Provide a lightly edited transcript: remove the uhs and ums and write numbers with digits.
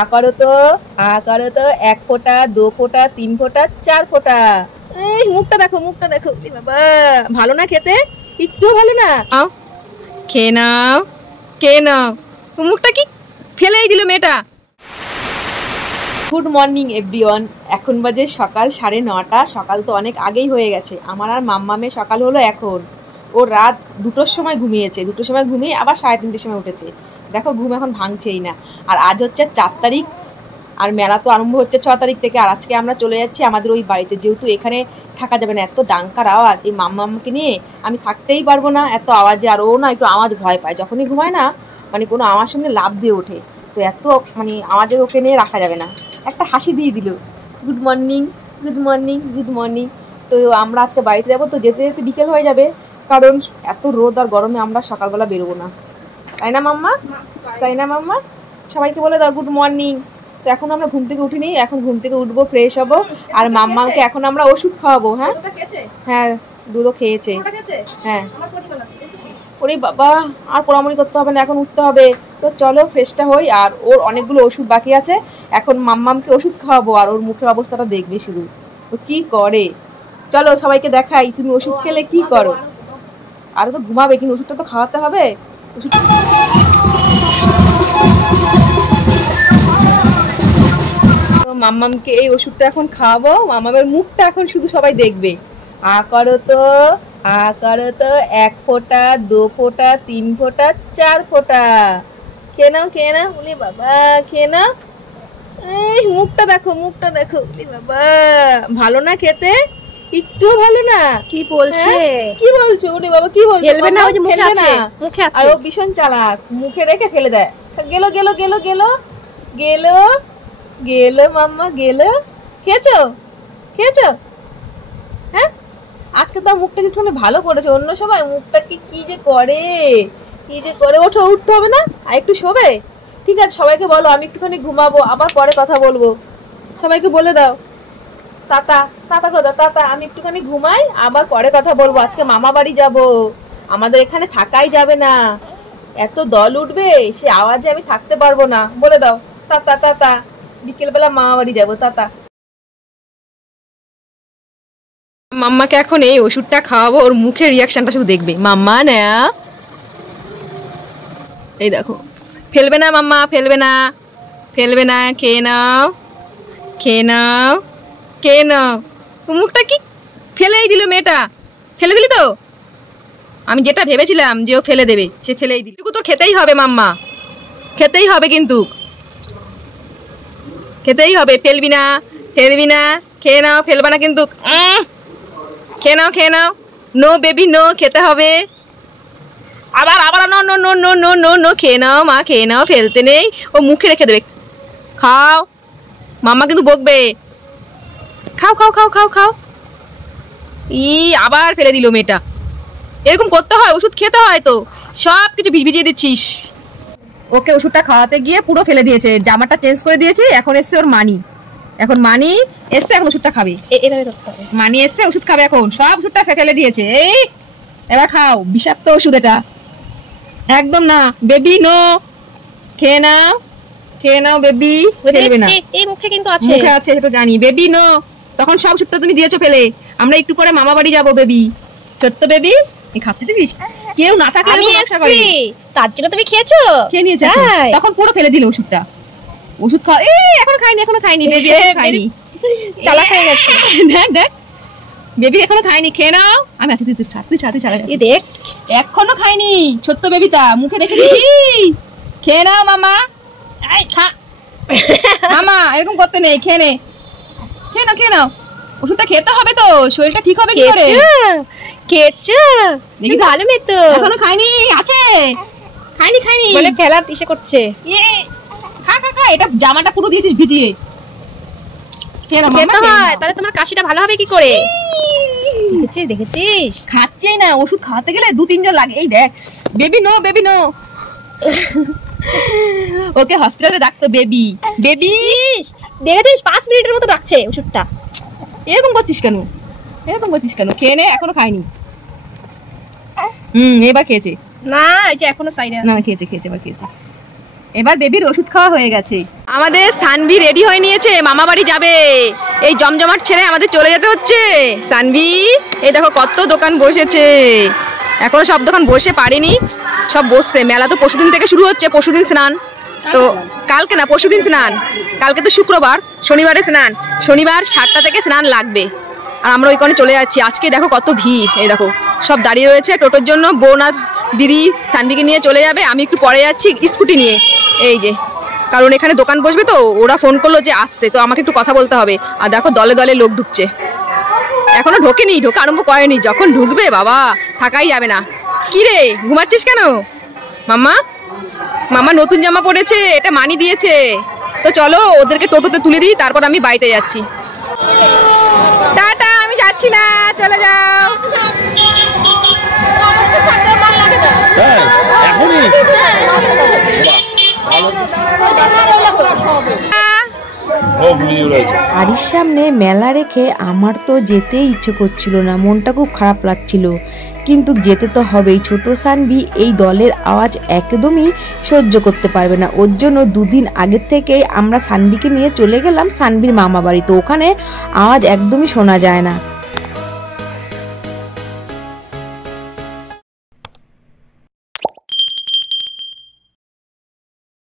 আ করো তো 1 ফোঁটা 2 ফোঁটা 3 ফোঁটা 4 ফোঁটা। এই মুখটা দেখো বাবা, ভালো না খেতে? একটু ভালো না। খেয়ে নাও। মুখটা কি ফেলেই দিল মেয়েটা। Good morning everyone. এখন বাজে সকাল 9:30। সকাল তো অনেক আগেই হয়ে গেছে। আমার আর মাম্মামের সকাল হলো এখন। ও রাত 2টোর সময় ঘুমিয়েছে, 2টোর সময় ঘুমিয়ে আবার 3:30টার সময় উঠেছে। দেখো ঘুম এখন ভাঙছেই না। আর আজ হচ্ছে 4 তারিখ, আর মেলা তো আরম্ভ হচ্ছে 6 তারিখ থেকে। আর আজকে আমরা চলে যাচ্ছি আমাদের ওই বাড়িতে, যেহেতু এখানে থাকা যাবে না, এত ডাঙ্কার আওয়াজ। এই মাম্মামকে নিয়ে আমি থাকতেই পারবো না এত আওয়াজে। আর ও না একটু আওয়াজ ভয় পায়, যখনই ঘুমায় না মানে কোনো আওয়াজ শুনলে লাফ দিয়ে ওঠে। তো এত মানে আওয়াজে ওকে নিয়ে রাখা যাবে না। একটা হাসি দিয়ে দিল, গুড মর্নিং। তো আমরা আজকে বাড়িতে যাবো, তো যেতে যেতে বিকেল হয়ে যাবে, কারণ এত রোদ আর গরমে আমরা সকালবেলা বেরোবো না, তাই না মাম্মা? সবাইকে বলে দাও গুড মর্নিং। তো এখন আমরা ঘুম থেকে উঠিনি, এখন ঘুম থেকে উঠবো, ফ্রেশ হবো, আর মাম্মাকে এখন আমরা ওষুধ খাওয়াবো। হ্যাঁ দুধও খেয়েছে। হ্যাঁ ওরে বাবা, আর পোড়ামুড়ি করতে হবে না, এখন উঠতে হবে। তো চলো ফ্রেশটা হই। আর ওর অনেকগুলো ওষুধ বাকি আছে, এখন মাম্মামকে ওষুধ খাওয়াবো, আর ওর মুখের অবস্থাটা দেখবে শুধু ও কি করে। চলো সবাইকে দেখাই তুমি ওষুধ খেলে কি করো। আরো তো ঘুমাবে, কিন্তু ওষুধটা তো খাওয়াতে হবে। মাম্মামকে এই ওষুধটা এখন খাওয়াবো। মাম্মামের মুখটা এখন শুধু সবাই দেখবে। আ করো তো 1 ফোঁটা 2 ফোঁটা 3 ফোঁটা 4 ফোঁটা। খেয়ে নাও বলি বাবা, খেয়ে নাও। এই মুখটা দেখো বলি বাবা, ভালো না খেতে? একটু ভালো না। কি বলছে? কি বলছো? ওরে বাবা কি বলছো? ফেলবে না, ওই যে মুখে আছে। আর ও ভীষণ চালাক, মুখে রেখে ফেলে দেয়। গেল মাম্মা গেল। খেয়েছো? হ্যাঁ আজকে তো মুখটা একটুখানি ভালো করেছে, অন্য সময় মুখটাকে কি যে করে। ওঠো, উঠতে হবে না? আর একটু শোবে? ঠিক আছে সবাইকে বলো আমি একটুখানি ঘুমাবো, আবার পরে কথা বলবো। সবাইকে বলে দাও টাটা করে দাও, টাটা, আমি একটুখানি ঘুমাই, আবার পরে কথা বলবো। আজকে মামা বাড়ি যাব, আমাদের এখানে থাকাই যাবে না, এত দল উঠবে, সে আওয়াজে আমি থাকতে পারবো না। বলে দাও টাটা, বিকেলবেলা মামা বাড়ি যাবো, টাটা। মাম্মাকে এখন এই ওষুধটা খাওয়াবো, ওর মুখের রিয়াকশনটা শুধু দেখবে। মাম্মা না, এই দেখো, ফেলবে না মাম্মা, ফেলবে না। খেয়ে নাও। মুখটা কি ফেলেই দিল মেয়েটা। ফেলে দিলি তো? আমি যেটা ভেবেছিলাম যে ও ফেলে দেবে, সে ফেলেই দিল। তো খেতেই হবে মাম্মা, খেতেই হবে, কিন্তু খেতেই হবে। ফেলবি না। খেয়ে নাও, ফেলবা না কিন্তু। খেয়ে নাও। নো বেবি নো, খেতে হবে। আবার নো। খেয়ে নাও মা, খেয়ে নাও, ফেলতে নেই। ও মুখে রেখে দেবে। খাও, মাম্মা কিন্তু বকবে। খাও। আবার ফেলে দিল মেয়েটা। এরকম করতে হয়, ওষুধ খেতে হয় তো। সব কিছু ভিজিয়ে দিচ্ছিস। ওকে ওষুধটা খাওয়াতে গিয়ে পুরো ফেলে দিয়েছে। জামাটা চেঞ্জ করে দিয়েছি, এখন এসছে ওর মানি। এখন ওষুধটা খাবে। মানি এসছে, ওষুধ খাবে এখন। সব ওষুধটা ফেলে দিয়েছে। এই এবার খাও, বিষাক্ত ওষুধ এটা, একদম না। বেবি নো, খেয়ে নাও বেবি, ফেলবে না। এই মুখে কিন্তু আছে, মুখে আছে সেটা জানি। বেবি নো, তখন সব ওষুধটা তুমি দিয়েছো ফেলে। আমরা একটু পরে মামা বাড়ি যাবো বেবি। সত্য বেবি, এই খাচ্ছে দিস, কেউ না থাকলে আমি এসেছি, তার জন্য তুমি খেয়ে নিয়েছো। তখন পুরো ফেলে দিল ওষুধটা। ওষুধ খাওয়া এখনো খাইনি বেবি, খাইনি, চালাক হয়ে গেছে। দেখ বেবি এখনো খাইনি, খেয়ে নাও। আমি আছি, তুই চালা। দেখ এখনো খাইনি, ছোট্ট বেবিটা মুখে রেখে দিয়েছি। খেয়ে নাও মামা। মামা এরকম করতে নেই, খেয়ে নাও। ওষুধটা খেতে হবে তো, শরীরটা ঠিক হবে কি করে। খেয়েছো? দেখি ভালো মেয়ে তো। এখনো খাইনি, আছে। খাইনি বলে ফেলার ইসে করছে। খা, এটা জামাটা পুরো দিয়েছিস ভিজিয়ে। খেতে হয়, তাহলে তোমার কাশিটা ভালো হবে কি করে। দেখেছিস খাচ্ছেই না। ওষুধ খাওয়াতে গেলে 2-3 জন লাগে। এই দেখ, বেবি নো। ওকে হসপিটালে ডাকতো বেবি। দেখেছিস 5 মিনিটের মতো ডাকছে ওষুধটা। এরকম করছিস কেন? খেয়ে নে, এখনো খাইনি। এবার খেয়েছে না, এই যে এখনো সাইডে আছে। না খেয়েছে, এবার খেয়েছে। এবার বেবির ওষুধ খাওয়া হয়ে গেছে। আমাদের সানভি রেডি হয়ে নিয়েছে, মামা বাড়ি যাবে। এই জমজমাট ছেড়ে আমাদের চলে যেতে হচ্ছে। সানভি, এই দেখো কত দোকান বসেছে, এখনো সব দোকান বসে পারেনি, সব বসছে। মেলা তো পরশুদিন থেকে শুরু হচ্ছে, পরশুদিন স্নান। তো কালকে না, পরশুদিন স্নান, কালকে তো শুক্রবার, শনিবারে স্নান, শনিবার 7টা থেকে স্নান লাগবে। আর আমরা ওইখানে চলে যাচ্ছি। আজকে দেখো কত ভিড়, এই দেখো সব দাঁড়িয়ে রয়েছে টোটোর জন্য। বোন আর দিদি সানভিকে নিয়ে চলে যাবে, আমি একটু পরে যাচ্ছি স্কুটি নিয়ে। এই যে, কারণ এখানে দোকান বসবে তো, ওরা ফোন করলো যে আসছে, তো আমাকে একটু কথা বলতে হবে। আর দেখো দলে দলে লোক ঢুকছে, এখনো ঢোকেনি, ঢোকা আরম্ভ করেনি। যখন ঢুকবে বাবা থাকাই যাবে না। কি রে, ঘুমাচ্ছিস কেন? মাম্মা, মামা নতুন জামা পরেছে, এটা মানি দিয়েছে। তো চলো ওদেরকে টোটোতে তুলে দিই, তারপর আমি বাড়িতে যাচ্ছি। টাটা, আমি যাচ্ছি না, চলে যাও। বাড়ির সামনে মেলা রেখে আমার তো যেতে ইচ্ছে করছিল না, মনটা খুব খারাপ লাগছিল, কিন্তু যেতে তো হবেই। ছোট সানভি এই দলের আওয়াজ একদমই সহ্য করতে পারবে না, ওর জন্য 2 দিন আগের থেকেই আমরা সানভিকে নিয়ে চলে গেলাম সানভির মামা বাড়ি। তো ওখানে আওয়াজ একদমই শোনা যায় না।